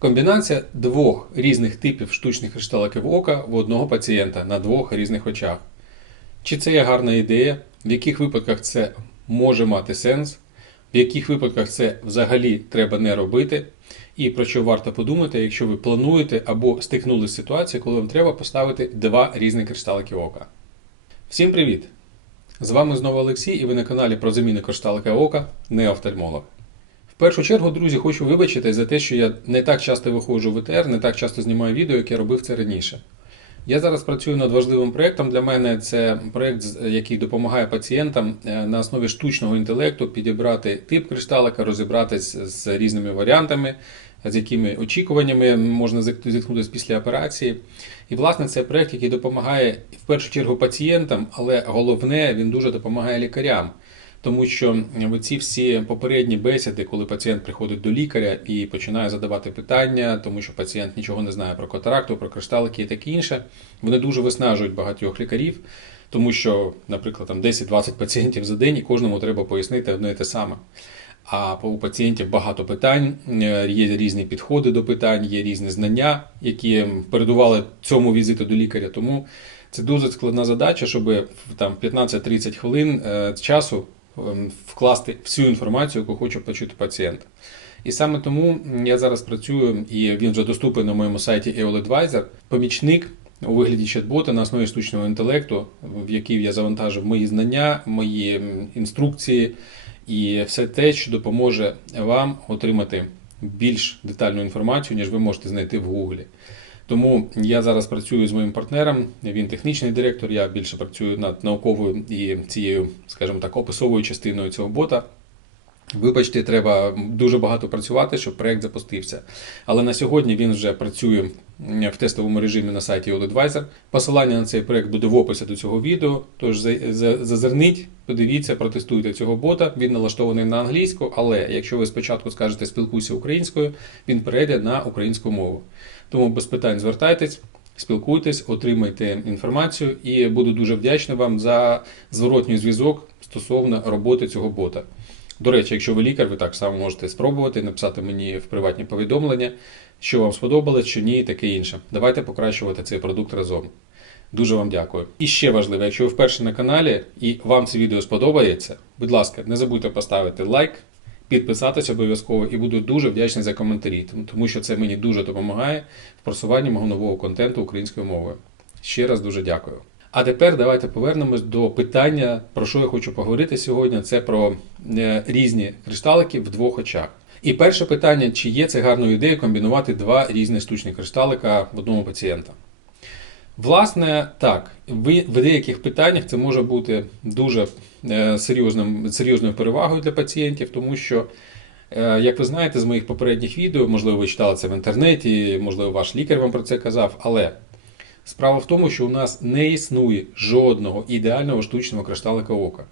Комбінація двох різних типів штучних кришталиків ока в одного пацієнта на двох різних очах. Чи це є гарна ідея? В яких випадках це може мати сенс? В яких випадках це взагалі треба не робити? І про що варто подумати, якщо ви плануєте або стикнулися з ситуацією, коли вам треба поставити два різних кришталики ока. Всім привіт! З вами знову Олексій, і ви на каналі про заміну кришталика ока не офтальмолог. Першу чергу, друзі, хочу вибачити за те, що я не так часто виходжу в ЕТР, не так часто знімаю відео, як я робив це раніше. Я зараз працюю над важливим проєктом. Для мене це проєкт, який допомагає пацієнтам е, на основі штучного інтелекту підібрати тип кришталика, розібратись з різними варіантами, з якими очікуваннями можна зіткнутися після операції. І, власне, це проєкт, який допомагає в першу чергу пацієнтам, але головне, він дуже допомагає лікарям. Тому що ці всі попередні бесіди, коли пацієнт приходить до лікаря і починає задавати питання, тому що пацієнт нічого не знає про катаракту, про кришталики і таке інше, вони дуже виснажують багатьох лікарів, тому що, наприклад, там 10-20 пацієнтів за день і кожному треба пояснити одне і те саме. А у пацієнтів багато питань, е, є різні підходи до питань, є різні знання, які передували цьому візиту до лікаря. Тому це дуже складна задача, щоб там 15-30 хвилин е, часу вкласти всю інформацію, яку хоче почути пацієнт. І саме тому я зараз працюю, і він вже доступний на моєму сайті EOL Advisor, помічник у вигляді чат-бота на основі штучного інтелекту, в який я завантажив мої знання, мої інструкції і все те, що допоможе вам отримати більш детальну інформацію, ніж ви можете знайти в Гуглі. Тому я зараз працюю з моїм партнером. Він технічний директор. Я більше працюю над науковою і цією, скажімо так, описовою частиною цього бота. Вибачте, треба дуже багато працювати, щоб проект запустився. Але на сьогодні він вже працює в тестовому режимі на сайті AudAdvisor. Посилання на цей проект буде в описі до цього відео. Тож за- за- зазирніть, подивіться, протестуйте цього бота. Він налаштований на англійську, але якщо ви спочатку скажете спілкуйся українською, він перейде на українську мову. Тому без питань звертайтесь. Спілкуйтесь, отримайте інформацію і буду дуже вдячний вам за зворотній зв'язок стосовно роботи цього бота. До речі, якщо ви лікар, ви так само можете спробувати написати мені в приватні повідомлення, що вам сподобалось, що ні, і таке інше. Давайте покращувати цей продукт разом. Дуже вам дякую. І ще важливо, якщо ви вперше на каналі і вам це відео сподобається, будь ласка, не забудьте поставити лайк, підписатися обов'язково і буду дуже вдячний за коментарі, тому- що це мені дуже допомагає в просуванні мого нового контенту українською мовою. Ще раз дуже дякую. А тепер давайте повернемось до питання, про що я хочу поговорити сьогодні. Це про е, різні кришталики в двох очах. І перше питання: чи є це гарною ідеєю комбінувати два різні штучні кришталика в одному пацієнта? Власне, так, в деяких питаннях це може бути дуже е, серйозним, серйозною перевагою для пацієнтів, тому що, е, як ви знаєте з моїх попередніх відео, можливо, ви читали це в інтернеті, можливо, ваш лікар вам про це казав, але справа в тому, що у нас не існує жодного ідеального штучного кришталика ока.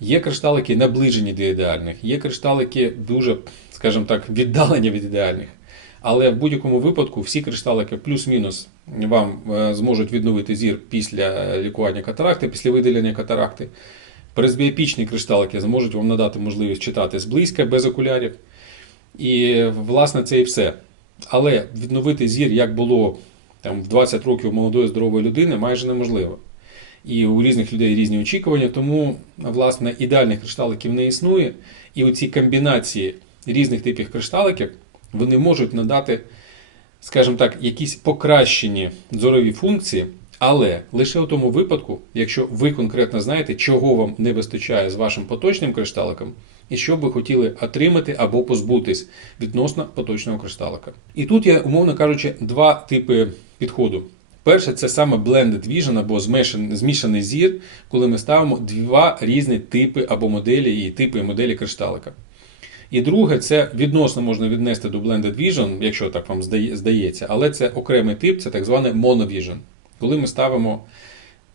Є кришталики наближені до ідеальних, є кришталики дуже, скажімо так, віддалені від ідеальних. Але в будь-якому випадку всі кришталики плюс-мінус вам е, зможуть відновити зір після лікування катаракти, після видалення катаракти. Пресбіопічні кришталики зможуть вам надати можливість читати зблизька без окулярів. І, власне, це і все. Але відновити зір, як було там, в 20 років молодої здорової людини, майже неможливо. І у різних людей різні очікування, тому, власне, ідеальних кришталиків не існує. І оці комбінації різних типів кришталиків вони можуть надати, скажімо так, якісь покращені зорові функції, але лише у тому випадку, якщо ви конкретно знаєте, чого вам не вистачає з вашим поточним кришталиком, і що б ви хотіли отримати або позбутись відносно поточного кришталика. І тут є, умовно кажучи, два типи підходу. Перше, це саме blended vision або змішаний зір, коли ми ставимо два різні типи або моделі і типи моделі кришталика. І друге, це відносно можна віднести до Blended Vision, якщо так вам здається, але це окремий тип, це так зване Monovision. Коли ми ставимо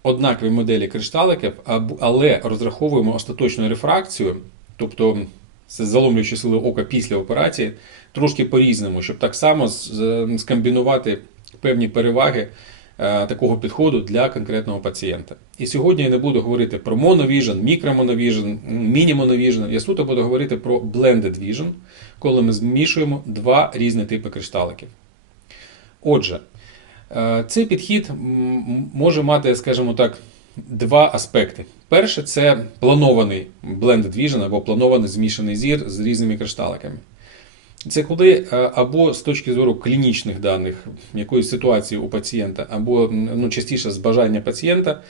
однакові моделі кришталиків, але розраховуємо остаточну рефракцію, тобто заломлюючи сили ока після операції, трошки по-різному, щоб так само з- скомбінувати певні переваги такого підходу для конкретного пацієнта. І сьогодні я не буду говорити про monovision, micromonovision, mini-monovision. Я суто буду говорити про blended vision, коли ми змішуємо два різні типи кришталиків. Отже, е, цей підхід може мати, скажімо так, два аспекти. Перше це планований blended vision або планований змішаний зір з різними кришталиками. Це коли е, або з точки зору клінічних даних якоїсь ситуації у пацієнта, або ну, частіше з бажання пацієнта,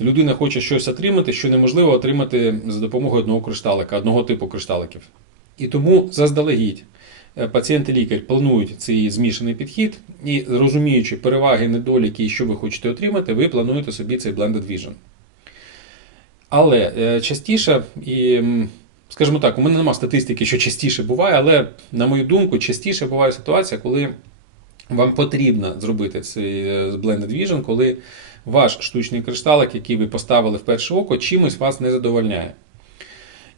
людина хоче щось отримати, що неможливо отримати за допомогою одного кришталика, одного типу кришталиків. І тому заздалегідь е, пацієнт і лікар планують цей змішаний підхід, і розуміючи переваги, недоліки і що ви хочете отримати, ви плануєте собі цей blended vision. Але е, частіше, і, скажімо так, у мене немає статистики, що частіше буває, але, на мою думку, частіше буває ситуація, коли вам потрібно зробити цей е, blended vision, коли ваш штучний кришталик, який ви поставили в перше око, чимось вас не задовольняє.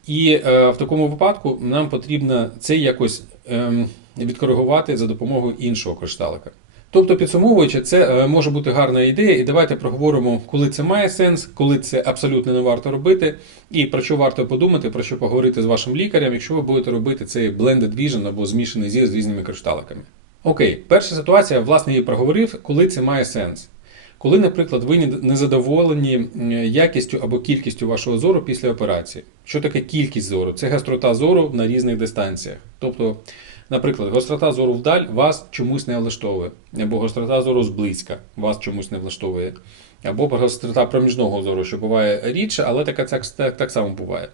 І е, в такому випадку нам потрібно це якось ем, відкоригувати за допомогою іншого кришталика. Тобто, підсумовуючи, це е, може бути гарна ідея, і давайте проговоримо, коли це має сенс, коли це абсолютно не варто робити, і про що варто подумати, про що поговорити з вашим лікарем, якщо ви будете робити цей blended vision або змішаний зір з різними кришталиками. Окей, перша ситуація, власне, я проговорив, коли це має сенс. Коли, наприклад, ви не задоволені якістю або кількістю вашого зору після операції. Що таке кількість зору? Це гострота зору на різних дистанціях. Тобто, наприклад, гострота зору вдаль вас чомусь не влаштовує, або гострота зору зблизька вас чомусь не влаштовує, або гострота проміжного зору, що буває рідше, але така так, так, само буває.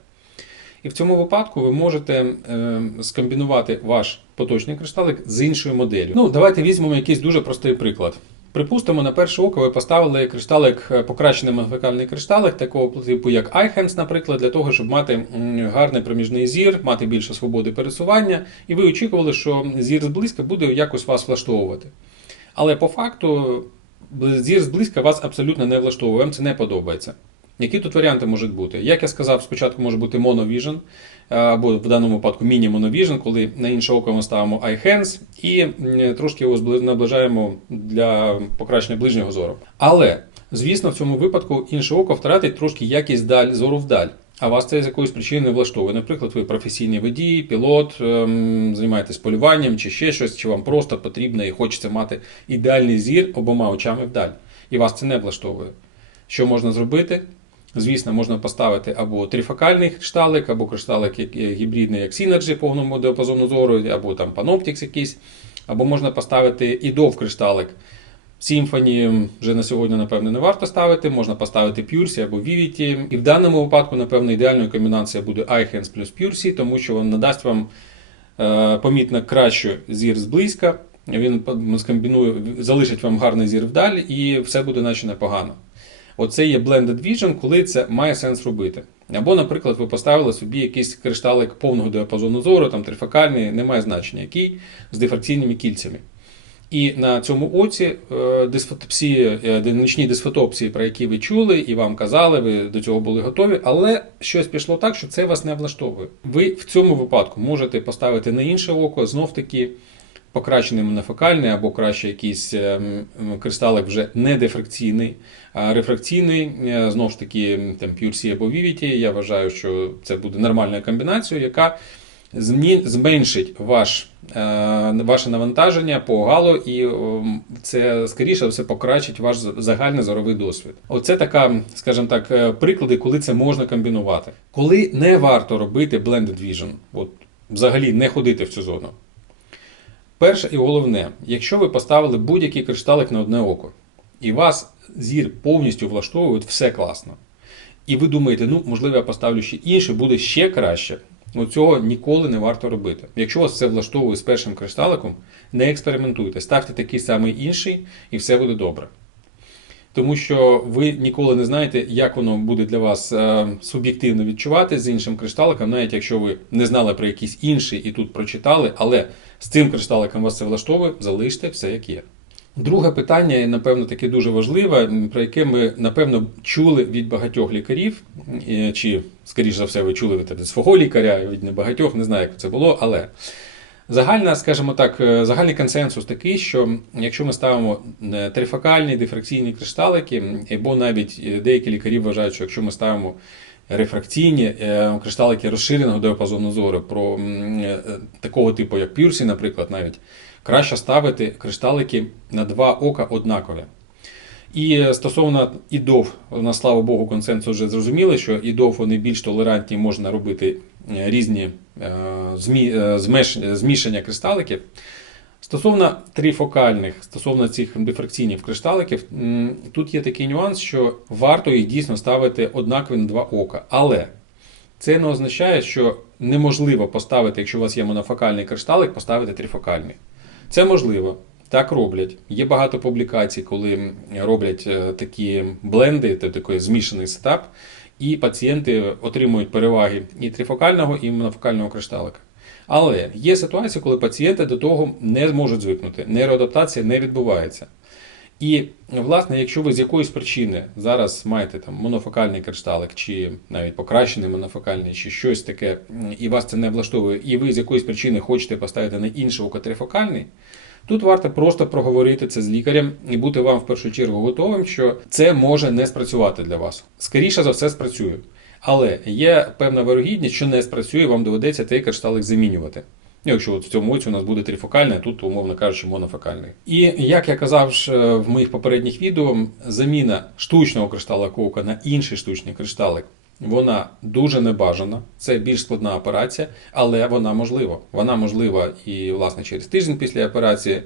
І в цьому випадку ви можете е, скомбінувати ваш поточний кришталик з іншою моделлю. Ну, давайте візьмемо якийсь дуже простий приклад. Припустимо, на перше око ви поставили кришталик, е, покращений монофокальний кришталик, такого типу, як iHands, наприклад, для того, щоб мати гарний проміжний зір, мати більше свободи пересування, і ви очікували, що зір зблизька буде якось вас влаштовувати. Але по факту зір зблизька вас абсолютно не влаштовує, вам це не подобається. Які тут варіанти можуть бути? Як я сказав, спочатку може бути monovision, або в даному випадку міні-monovision, коли на інше око ми ставимо iHands і трошки його наближаємо для покращення ближнього зору. Але, звісно, в цьому випадку інше око втратить трошки якість даль, зору вдаль. А вас це з якоїсь причини не влаштовує. Наприклад, ви професійний водій, пілот, ем, займаєтесь полюванням чи ще щось, чи вам просто потрібно і хочеться мати ідеальний зір обома очами вдаль. І вас це не влаштовує. Що можна зробити? Звісно, можна поставити або трифокальний кришталик, або кришталик як гібридний, як Synergy повному діапазону зору, або там Panoptix якийсь, або можна поставити і дов кришталик. Symfony вже на сьогодні, напевно, не варто ставити. Можна поставити Pursi або Vivity. І в даному випадку, напевно, ідеальною комбінацією буде iHands плюс Pursi, тому що він надасть вам е, помітно кращу зір зблизька. Він скомбінує, залишить вам гарний зір вдаль, і все буде наче непогано. Оце є blended vision, коли це має сенс робити. Або, наприклад, ви поставили собі якийсь кришталик повного діапазону зору, там трифокальний, немає значення, який з дифракційними кільцями. І на цьому оці е, дисфотопсії, е, нічні дисфотопсії, про які ви чули і вам казали, ви до цього були готові, але щось пішло так, що це вас не влаштовує. Ви в цьому випадку можете поставити на інше око знов таки покращений монофокальний або краще якийсь е, кристалик вже не дифракційний, а рефракційний, е, знову ж таки там PureC або Vivity. Я вважаю, що це буде нормальною комбінацією, яка зменшить ваш, е, ваше навантаження по галу, і ем, це скоріше все покращить ваш загальний зоровий досвід. Оце така, скажімо так, е, приклади, коли це можна комбінувати. Коли не варто робити blended vision, от взагалі не ходити в цю зону. Перше і головне, якщо ви поставили будь-який кришталик на одне око, і вас зір повністю влаштовує, все класно. І ви думаєте, ну, можливо, я поставлю ще інше, буде ще краще. Ну, цього ніколи не варто робити. Якщо вас це влаштовує з першим кришталиком, не експериментуйте, ставте такий самий інший, і все буде добре. Тому що ви ніколи не знаєте, як воно буде для вас е, суб'єктивно відчувати з іншим кришталиком, навіть якщо ви не знали про якийсь інший і тут прочитали, але з цим кришталиком вас це влаштовує, залиште все як є. Друге питання, напевно, таке дуже важливе, про яке ми, напевно, чули від багатьох лікарів, чи, скоріш за все, ви чули від свого лікаря, від небагатьох, не знаю, як це було, але Загальна, скажімо так, е, загальний консенсус такий, що якщо ми ставимо е, трифокальні дифракційні кришталики, або навіть е, деякі лікарі вважають, що якщо ми ставимо рефракційні кришталики розширеного діапазону зору, про такого типу, як пюрсі, наприклад, навіть краще ставити кришталики на два ока однакові. І стосовно ідов, на слава Богу, консенсус вже зрозуміли, що ідов вони більш толерантні, можна робити різні е, е, змішання кристаликів. Стосовно трифокальних, стосовно цих дифракційних кришталиків, тут є такий нюанс, що варто їх дійсно ставити однакові на два ока. Але це не означає, що неможливо поставити, якщо у вас є монофокальний кришталик, поставити трифокальний. Це можливо. Так роблять. Є багато публікацій, коли роблять е, такі бленди, тобто такий змішаний сетап, і пацієнти отримують переваги і трифокального, і монофокального кришталика. Але є ситуації, коли пацієнти до того не зможуть звикнути, нейроадаптація не відбувається. І, власне, якщо ви з якоїсь причини зараз маєте там монофокальний кришталик, чи навіть покращений монофокальний, чи щось таке, і вас це не влаштовує, і ви з якоїсь причини хочете поставити на інший око трифокальний, тут варто просто проговорити це з лікарем і бути вам в першу чергу готовим, що це може не спрацювати для вас. Скоріше за все, спрацює. Але є певна вирогідність, що не спрацює, вам доведеться той кришталик замінювати. Ну, Якщо от в цьому році у нас буде трифокальний, а тут, умовно кажучи, монофокальний. І як я казав е, в моїх попередніх відео, заміна штучного кришталика ока на інший штучний кришталик, вона дуже небажана. Це більш складна операція, але вона можлива. Вона можлива і, власне, через тиждень після операції.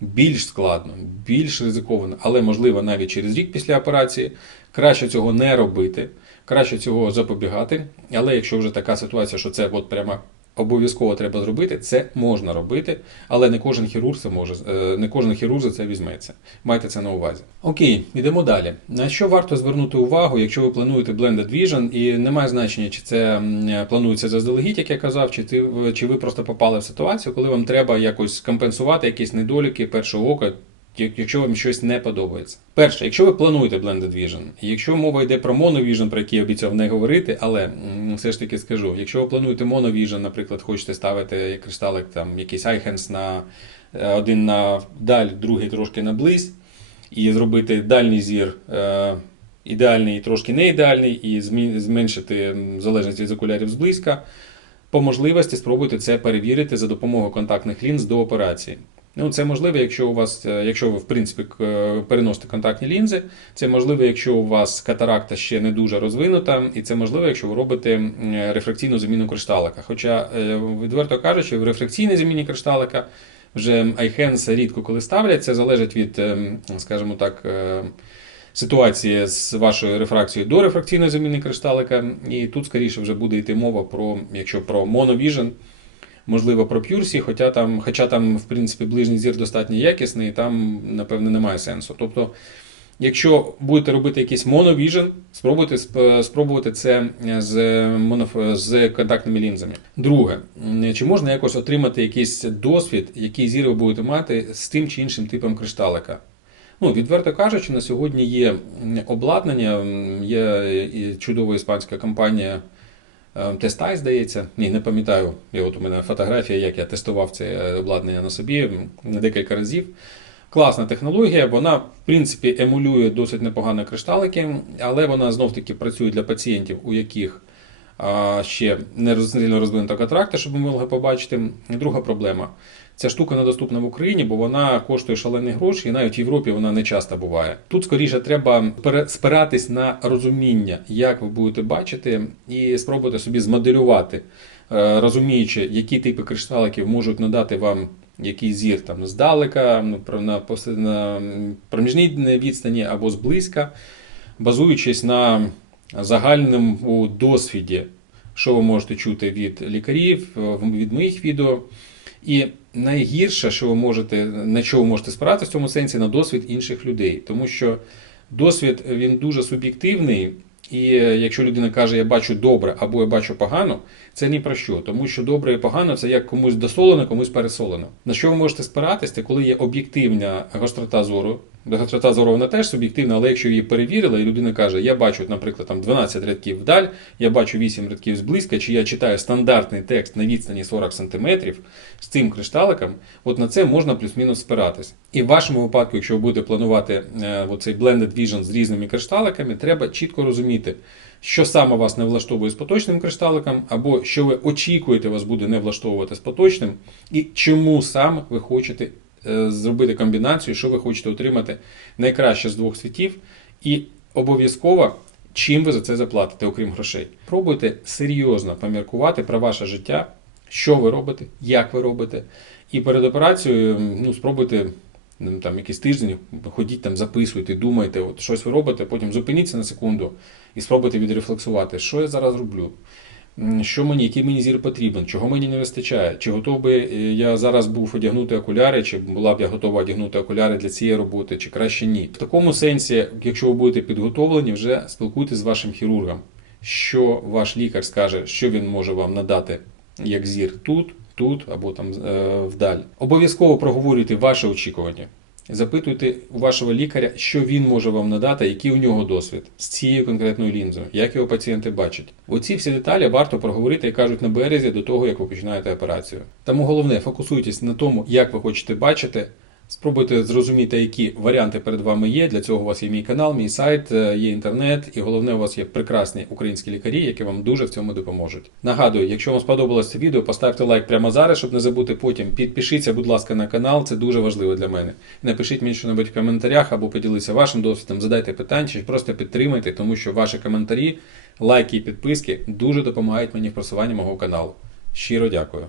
Більш складно, більш ризиковано, але можливо навіть через рік після операції. Краще цього не робити, краще цього запобігати. Але якщо вже така ситуація, що це от прямо обов'язково треба зробити, це можна робити, але не кожен хірург це може, е, не кожен хірург за це візьметься. Майте це на увазі. Окей, йдемо далі. На що варто звернути увагу, якщо ви плануєте Blended Vision, і немає значення, чи це планується заздалегідь, як я казав, чи, ти, чи ви просто попали в ситуацію, коли вам треба якось компенсувати якісь недоліки першого ока. Як- Якщо вам щось не подобається. Перше, якщо ви плануєте Blended Vision, якщо мова йде про Monovision, про який я обіцяв не говорити, але все ж таки скажу, якщо ви плануєте Monovision, наприклад, хочете ставити кристалик, там якийсь iHands на е, один на даль, другий трошки на близь, і зробити дальній зір е, ідеальний і трошки не ідеальний, і зменшити залежність від окулярів зблизька, по можливості спробуйте це перевірити за допомогою контактних лінз до операції. Ну, це можливо, якщо у вас, е, якщо ви в принципі переносите контактні лінзи. Це можливо, якщо у вас катаракта ще не дуже розвинута, і це можливо, якщо ви робите рефракційну заміну кришталика. Хоча, е, відверто кажучи, в рефракційній заміні кришталика вже iHands рідко коли ставлять. Це залежить від, ем, скажімо так. е, Ситуації з вашою рефракцією до рефракційної заміни кришталика, і тут скоріше вже буде йти мова про, якщо про Monovision, можливо, про Pursi, хоча там, хоча там, в принципі, ближній зір достатньо якісний, там, напевне, немає сенсу. Тобто, якщо будете робити якийсь Monovision, спробуйте спробувати це з, моноф- з контактними лінзами. Друге, чи можна якось отримати якийсь досвід, який зір ви будете мати з тим чи іншим типом кришталика? Ну, відверто кажучи, на сьогодні є обладнання, є і чудова іспанська компанія е, Тестай, здається. Ні, не пам'ятаю. Я от у мене фотографія, як я тестував це е, обладнання на собі декілька разів. Класна технологія, вона, в принципі, емулює досить непогано кришталики, але вона знов-таки працює для пацієнтів, у яких ще не сильно розвинута катаракта, щоб ми могли побачити. Друга проблема. Ця штука недоступна в Україні, бо вона коштує шалені гроші, і навіть в Європі вона не часто буває. Тут скоріше треба спиратись на розуміння, як ви будете бачити, і спробувати собі змоделювати, е, розуміючи, які типи кришталиків можуть надати вам який зір там здалека, ну, на, проміжній відстані або зблизька, базуючись на загальному досвіді, що ви можете чути від лікарів, від моїх відео. І найгірше, що ви можете, на що ви можете спиратися в цьому сенсі, на досвід інших людей. Тому що досвід він дуже суб'єктивний, і е, якщо людина каже, я бачу добре або я бачу погано, це ні про що. Тому що добре і погано це як комусь досолено, комусь пересолено. На що ви можете спиратися, коли є об'єктивна гострота зору, Гострота зору теж суб'єктивна, але якщо її перевірили, і людина каже, я бачу, наприклад, там 12 рядків вдаль, я бачу 8 рядків зблизька, чи я читаю стандартний текст на відстані 40 см з цим кришталиком, от на це можна плюс-мінус спиратись. І в вашому випадку, якщо ви будете планувати е, оцей blended vision з різними кришталиками, треба чітко розуміти, що саме вас не влаштовує з поточним кришталиком, або що ви очікуєте, вас буде не влаштовувати з поточним, і чому саме ви хочете зробити комбінацію, що ви хочете отримати найкраще з двох світів, і обов'язково. Чим ви за це заплатите, окрім грошей? Пробуйте серйозно поміркувати про ваше життя, що ви робите, як ви робите. І перед операцією ну, спробуйте ну, там, якийсь тиждень, ходіть там, записуйте, думайте, от щось ви робите, потім зупиніться на секунду і спробуйте відрефлексувати, що я зараз роблю. Що мені, який мені зір потрібен, чого мені не вистачає? Чи готов би е, я зараз був одягнути окуляри, чи була б я готова одягнути окуляри для цієї роботи, чи краще ні? В такому сенсі, якщо ви будете підготовлені, вже спілкуйтесь з вашим хірургом, що ваш лікар скаже, що він може вам надати як зір тут, тут або там е, вдаль. Обов'язково проговорюйте ваші очікування. Запитуйте у вашого лікаря, що він може вам надати, який у нього досвід з цією конкретною лінзою, як його пацієнти бачать. Оці всі деталі варто проговорити, як кажуть, на березі до того, як ви починаєте операцію. Тому головне, фокусуйтесь на тому, як ви хочете бачити. Спробуйте зрозуміти, які варіанти перед вами є. Для цього у вас є мій канал, мій сайт, е, є інтернет, і головне, у вас є прекрасні українські лікарі, які вам дуже в цьому допоможуть. Нагадую, якщо вам сподобалось це відео, поставте лайк прямо зараз, щоб не забути потім. Підпишіться, будь ласка, на канал, це дуже важливо для мене. Напишіть мені щось в коментарях або поділіться вашим досвідом, задайте питання чи просто підтримайте, тому що ваші коментарі, лайки і підписки дуже допомагають мені в просуванні мого каналу. Щиро дякую.